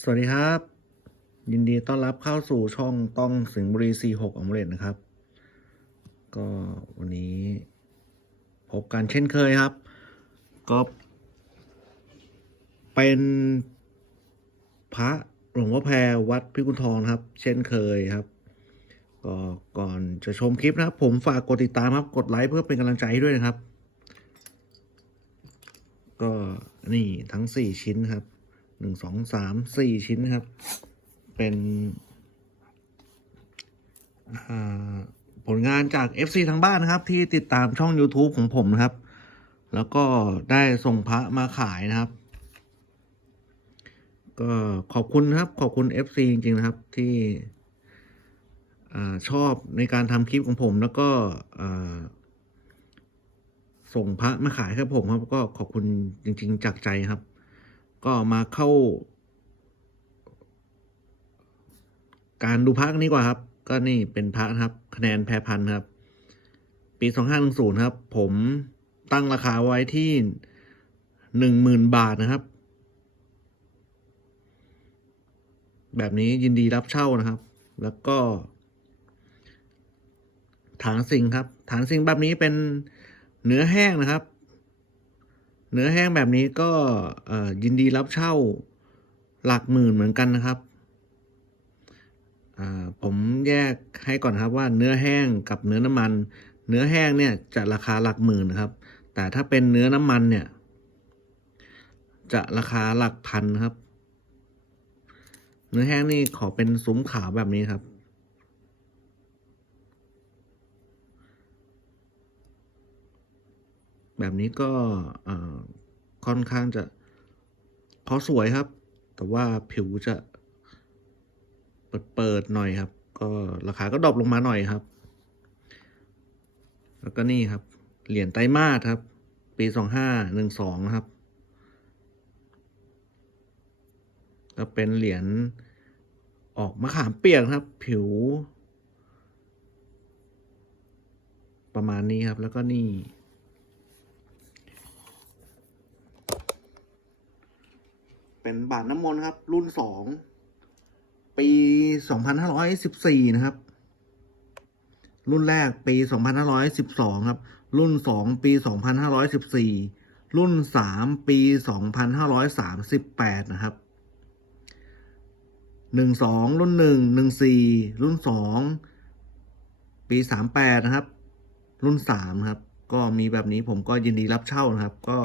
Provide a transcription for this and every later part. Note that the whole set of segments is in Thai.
สวัสดีครับ ยินดีต้อนรับเข้าสู่ช่องต้องสิงห์บุรี46อมเรตนะครับ ก็วันนี้พบกันเช่นเคยครับ ก็เป็นพระหลวงพ่อแพรวัดพิกุลทองครับ เช่นเคยครับ ก็ก่อนจะชมคลิปนะครับ ผมฝากกดติดตามครับ กดไลค์เพื่อเป็นกำลังใจให้ด้วยนะครับ ก็นี่ทั้งสี่ชิ้นครับ หนึ่งสองสามสี่ชิ้นครับ เป็นผลงานจาก FC ทางบ้านนะครับ ที่ติดตามช่อง YouTube ของผมนะครับ แล้วก็ได้ส่งพระมาขายนะครับ ก็ขอบคุณครับ ขอบคุณ FC จริง ๆ นะครับที่อชอบในการทำคลิปของผม แล้วก็ส่งพระมาขายให้ผมครับก็ขอบคุณจริง ๆ จากใจครับ ก็มาเข้า การดูพระนี้กว่าครับ ก็นี่เป็นพระนะครับ คะแนนแพรพันครับ ปีสองห้าหนึ่งศูนย์ครับ ผมตั้งราคาไว้ที่หนึ่งหมื่นบาทนะครับ แบบนี้ยินดีรับเช่านะครับ แล้วก็ ฐานสิงครับ ฐานสิงแบบนี้เป็นเนื้อแห้งนะครับ เนื้อแห้งแบบนี้ก็ยินดีรับเช่าหลักหมื่นเหมือนกันนะครับ ผมแยกให้ก่อนครับว่าเนื้อแห้งกับเนื้อน้ำมัน เนื้อแห้งเนี่ยจะราคาหลักหมื่นนะครับ แต่ถ้าเป็นเนื้อน้ำมันเนี่ย จะราคาหลักพันครับ เนื้อแห้งนี่ขอเป็นซุ้มขาวแบบนี้ครับ แบบนี้ก็ค่อนข้างจะเขาสวยครับ แต่ว่าผิวจะเปิดเปิดๆหน่อยครับ ก็ราคาก็ดรอปลงมาหน่อยครับ แล้วก็นี่ครับ เหรียญไตมาสครับ ปีสองห้าหนึ่งสองครับก็เป็นเหรียญออกมะขามเปียกครับ ผิว ประมาณนี้ครับ แล้วก็นี่ เป็นบาทน้ำมนต์ครับ รุ่นสอง ปีสองพันห้าร้อยสิบสี่นะครับ รุ่นแรกปีสองพันห้าร้อยสิบสองครับ รุ่นสองปีสองพันห้าร้อยสิบสี่รุ่นสามปีสองพันห้าร้อยสามสิบแปดนะครับหนึ่งสองรุ่นหนึ่งหนึ่งสี่รุ่นสองปีสามแปดนะครับ รุ่นสามครับ ก็มีแบบนี้ผมก็ยินดีรับเช่านะครับ ก็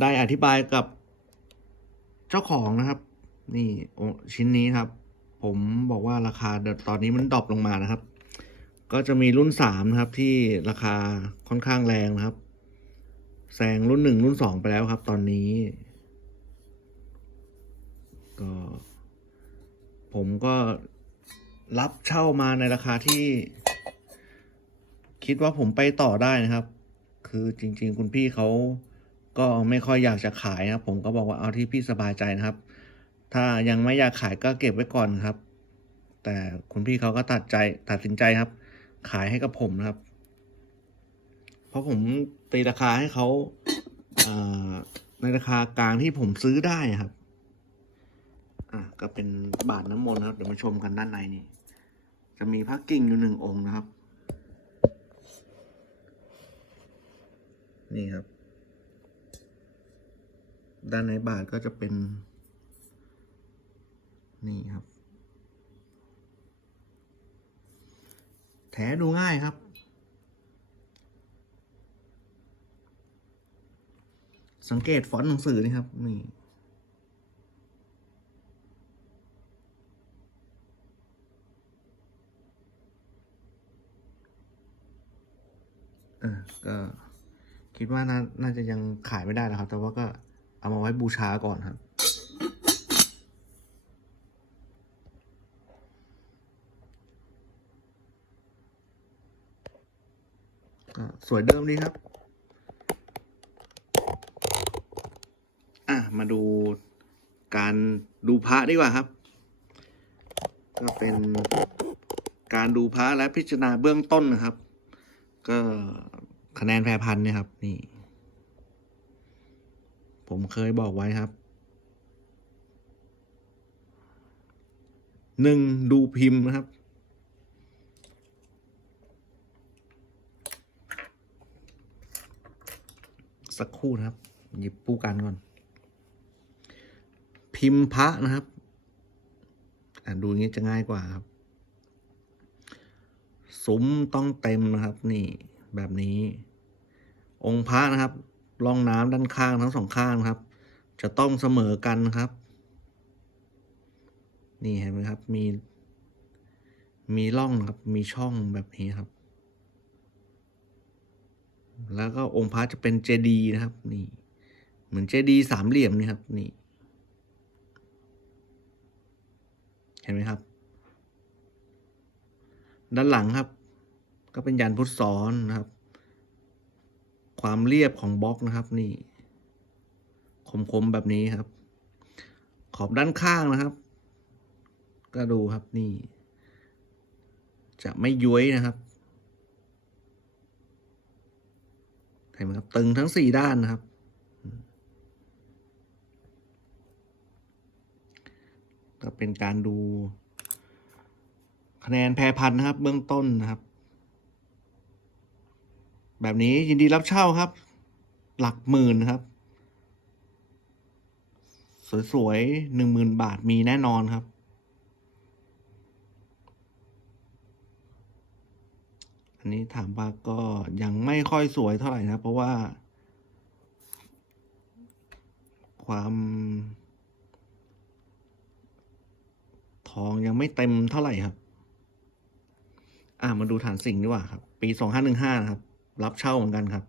ได้อธิบายกับ เจ้าของนะครับ นี่ชิ้นนี้ครับ ผมบอกว่าราคาเดี๋ยวตอนนี้มันดรอปลงมานะครับ ก็จะมีรุ่นสามนะครับที่ราคาค่อนข้างแรงนะครับแซงรุ่นหนึ่งรุ่นสองไปแล้วครับ ตอนนี้ ก็ ผมก็รับเช่ามาในราคาที่ คิดว่าผมไปต่อได้นะครับ คือจริง ๆ คุณพี่เขา ก็ไม่ค่อยอยากจะขายนะครับผมก็บอกว่าเอาที่พี่สบายใจนะครับ ถ้ายังไม่อยากขายก็เก็บไว้ก่อนครับ แต่คุณพี่เขาก็ตัดใจตัดสินใจครับ ขายให้กับผมนะครับ เพราะผมตีราคาให้เขาอ่าในราคากลางที่ผมซื้อได้ครับ อะก็เป็นบาทน้ำมนต์ครับ เดี๋ยวมาชมกันด้านในนี่ จะมีพระกิ่งอยู่หนึ่งองค์นะครับ นี่ครับ ด้านในบาทก็จะเป็น นี่ครับแท้ดูง่ายครับ สังเกตฟอนต์หนังสือนี่ครับ นี่เออก็คิดว่าน่าน่าจะยังขายไม่ได้นะครับ แต่ว่าก็ เอามาไว้บูชาก่อนครับสวยเดิมดีครับ อะ มาดูการดูพระดีกว่าครับ ก็เป็นการดูพระและพิจารณาเบื้องต้นนะครับ ก็คะแนนแพรพันธุ์เนี่ยครับ นี่ ผมเคยบอกไว้ครับหนึ่งดูพิมพ์นะครับสักครู่นะครับ หยิบปูกันก่อน พิมพ์พระนะครับ อะดูงี้จะง่ายกว่าครับซุ้มต้องเต็มนะครับ นี่แบบนี้ องค์พระนะครับ ร่องน้ำด้านข้างทั้งสองข้างครับ จะต้องเสมอกันครับ นี่เห็นไหมครับ มี มีร่องนะครับ มีช่องแบบนี้ครับ แล้วก็องค์พระจะเป็นเจดีย์นะครับ นี่ เหมือนเจดีย์สามเหลี่ยมนี่ครับ นี่ เห็นไหมครับ ด้านหลังครับ ก็เป็นยันพุทธซ้อนนะครับ ความเรียบของบล็อกนะครับนี่คมๆแบบนี้ครับ ขอบด้านข้างนะครับ ก็ดูครับนี่ จะไม่ย้วยนะครับเห็นไหมครับตึงทั้งสี่ด้านนะครับ ก็เป็นการดู คะแนนแพรพันธุ์นะครับ เบื้องต้นนะครับ แบบนี้ยินดีรับเช่าครับ หลักหมื่นครับ สวยๆหนึ่งหมื่นบาทมีแน่นอนครับ อันนี้ถามว่าก็ยังไม่ค่อยสวยเท่าไหร่นะ เพราะว่า ความทองยังไม่เต็มเท่าไหร่ครับ อ่ามาดูฐานสิ่งดีกว่าครับ ปีสองห้าหนึ่งห้านะครับ รับเช่าเหมือนกันครับ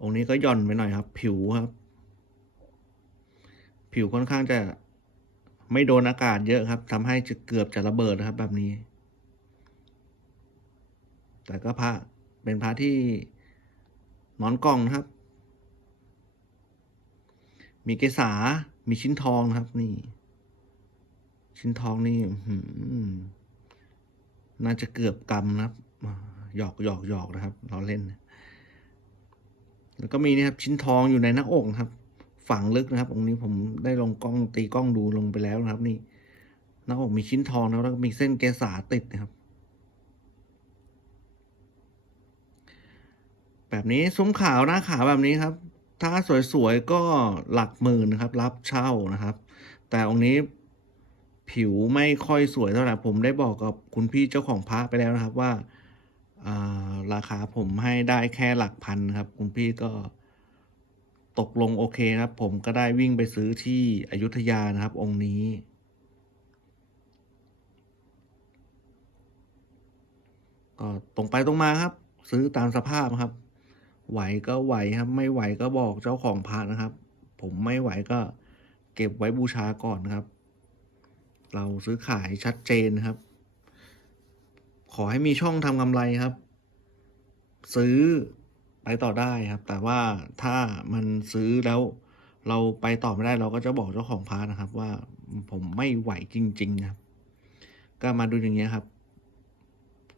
องค์นี้ก็ย่อนไปหน่อยครับ ผิวครับ ผิวค่อนข้างจะไม่โดนอากาศเยอะครับทำให้จะเกือบจะระเบิดนะครับ แบบนี้ แต่ก็พระเป็นพระที่นอนกล่องนะครับ มีเกษา มีชิ้นทองนะครับ นี่ ชิ้นทองนี่น่าจะเกือบกำนะครับ หยอกหยอกหยอกนะครับเราเล่น แล้วก็มีนี่ครับชิ้นทองอยู่ในหน้าอกครับ ฝังลึกนะครับองค์นี้ผมได้ลงกล้องตีกล้องดูลงไปแล้วนะครับ นี่หน้าอกมีชิ้นทองนะครับแล้วก็มีเส้นเกษาติดนะครับ แบบนี้ซุ้มขาวหน้าขาวแบบนี้ครับ ถ้าสวยๆก็หลักหมื่นนะครับ รับเช่านะครับ แต่องค์นี้ผิวไม่ค่อยสวยเท่าไหร่ผมได้บอกกับคุณพี่เจ้าของพระไปแล้วนะครับว่า ราคาผมให้ได้แค่หลักพันครับ คุณพี่ก็ตกลงโอเคครับ ผมก็ได้วิ่งไปซื้อที่อยุธยานะครับ องค์นี้ ก็ตรงไปตรงมาครับ ซื้อตามสภาพครับ ไหวก็ไหวครับ ไม่ไหวก็บอกเจ้าของพระนะครับ ผมไม่ไหวก็เก็บไว้บูชาก่อนนะครับ เราซื้อขายชัดเจนครับ ขอให้มีช่องทำกำไรครับ ซื้อไปต่อได้ครับ แต่ว่าถ้ามันซื้อแล้วเราไปต่อไม่ได้เราก็จะบอกเจ้าของพาระนะครับ ว่าผมไม่ไหวจริง ๆ ครับ ก็มาดูอย่างเงี้ยครับ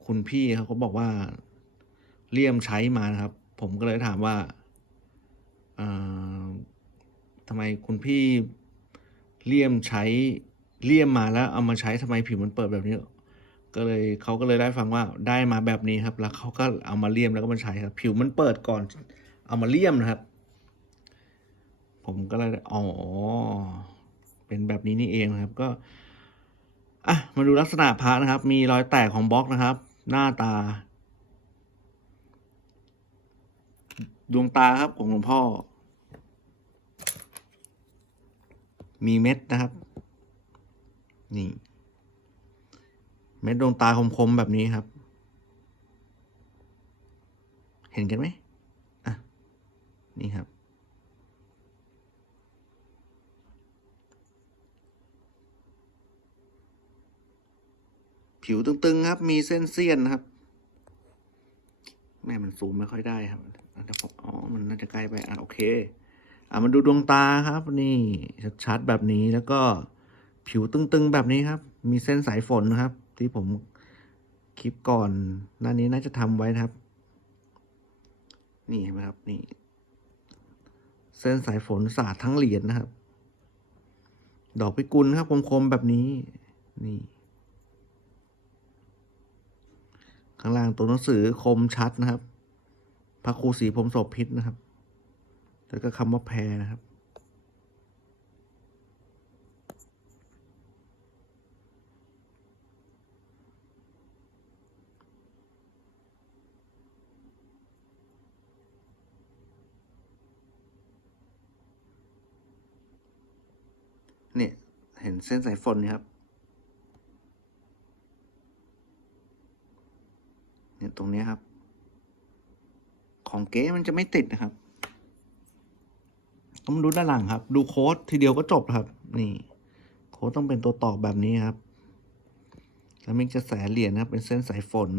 คุณพี่เขาก็บอกว่าเลี่ยมใช้มานะครับ ผมก็เลยถามว่าเอ่อทำไมคุณพี่เลี่ยมใช้เลี่ยมมาแล้วเอามาใช้ทำไมผิวมันเปิดแบบนี้ ก็เลยเขาก็เลยได้ฟังว่าได้มาแบบนี้ครับ แล้วเขาก็เอามาเลี่ยมแล้วก็มาใช้ครับ ผิวมันเปิดก่อน เอามาเลี่ยมนะครับ ผมก็เลยอ๋อเป็นแบบนี้นี่เองนะครับ ก็อะมาดูลักษณะพระนะครับ มีรอยแตกของบล็อกนะครับ หน้าตา ดวงตาครับของหลวงพ่อ มีเม็ดนะครับ นี่ เม็ดดวงตาคมๆแบบนี้ครับ เห็นกันไหมอะ นี่ครับ ผิวตึงๆครับ มีเส้นเสี้ยนนะครับ แม่มันซูมไม่ค่อยได้ครับอาจจะผมอ๋อ มันน่าจะใกล้ไป อะ โอเค อะมาดูดวงตาครับ นี่ชัดๆแบบนี้แล้วก็ผิวตึงๆแบบนี้ครับ มีเส้นสายฝนครับ ที่ผมคลิปก่อนหน้านี้น่าจะทำไว้นะครับ นี่เห็นไหมครับนี่ เส้นสายฝนสาดทั้งเหรียญนะครับ ดอกพิกุลครับคมๆแบบนี้นี่ ข้างล่างตัวหนังสือคมชัดนะครับพระครูศรีพรมโสพิษนะครับ แล้วก็คำว่าแพรนะครับ เนี่ย เห็นเส้นสายฝนนี่ครับเนี่ยตรงนี้ครับ ของเก๊มันจะไม่ติดนะครับ ต้องดูด้านหลังครับ ดูโค้ดทีเดียวก็จบครับ นี่ โค้ดต้องเป็นตัวตอกแบบนี้ครับ แล้วมีกระแสเหรียญนะครับ เป็นเส้นสายฝน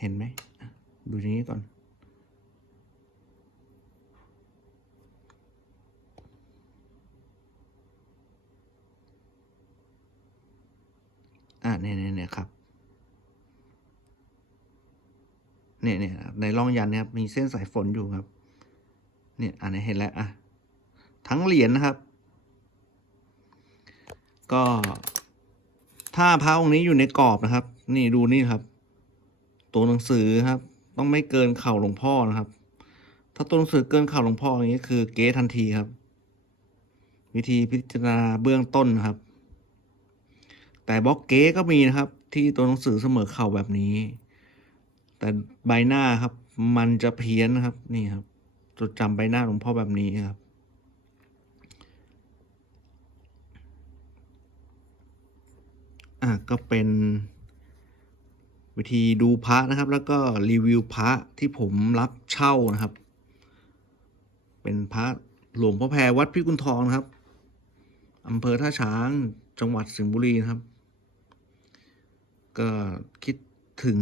เห็นไหม ดูอย่างนี้ก่อนะเนี่ยเนี่ยเนี่ยครับเนี่ยเนี่ยในร่องยันเนี่ยครับมีเส้นสายฝนอยู่ครับ เนี่ยอันนี้เห็นแล้วอะทั้งเหรียญนะครับ ก็ถ้าพระองค์นี้อยู่ในกรอบนะครับ นี่ดูนี่ครับ ตัวหนังสือครับ ต้องไม่เกินเข่าหลวงพ่อนะครับ ถ้าตัวหนังสือเกินเข่าหลวงพ่ออย่างนี้คือเก๊ทันทีครับ วิธีพิจารณาเบื้องต้นนะครับ แต่บล็อกเก๊ก็มีนะครับ ที่ตัวหนังสือเสมอเข่าแบบนี้ แต่ใบหน้าครับ มันจะเพี้ยนนะครับ นี่ครับจดจำใบหน้าหลวงพ่อแบบนี้ครับ อะก็เป็นวิธีดูพระนะครับ แล้วก็รีวิวพระที่ผมรับเช่านะครับ เป็นพระหลวงพ่อแพรวัดพิกุลทองนะครับอำเภอท่าช้างจังหวัดสิงห์บุรีนะครับ ก็คิดถึง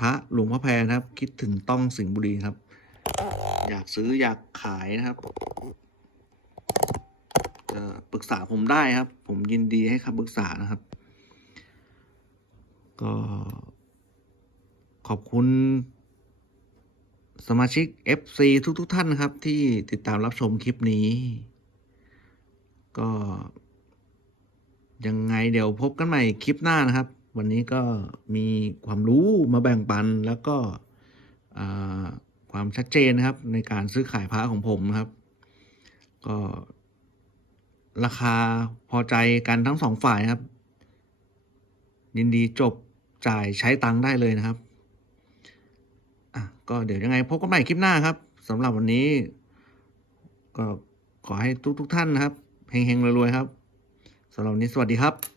พระหลวงพ่อแพรนะครับ คิดถึงต้องสิงห์บุรีครับ อยากซื้ออยากขายนะครับก็ปรึกษาผมได้ครับ ผมยินดีให้คำปรึกษานะครับ ก็ขอบคุณสมาชิก FC ทุกๆทท่านนะครับ ที่ติดตามรับชมคลิปนี้ ก็ยังไงเดี๋ยวพบกันใหม่คลิปหน้านะครับ วันนี้ก็มีความรู้มาแบ่งปันแล้วก็ความชัดเจนนะครับ ในการซื้อขายพระของผมนะครับ ก็ ราคาพอใจกันทั้งสองฝ่ายครับ ยินดีจบจ่ายใช้ตังค์ได้เลยนะครับอะก็เดี๋ยวยังไงพบกันใหม่คลิปหน้าครับสำหรับวันนี้ ก็ขอให้ทุกทุกท่านนะครับเฮงๆรวยๆครับสำหรับวันนี้สวัสดีครับ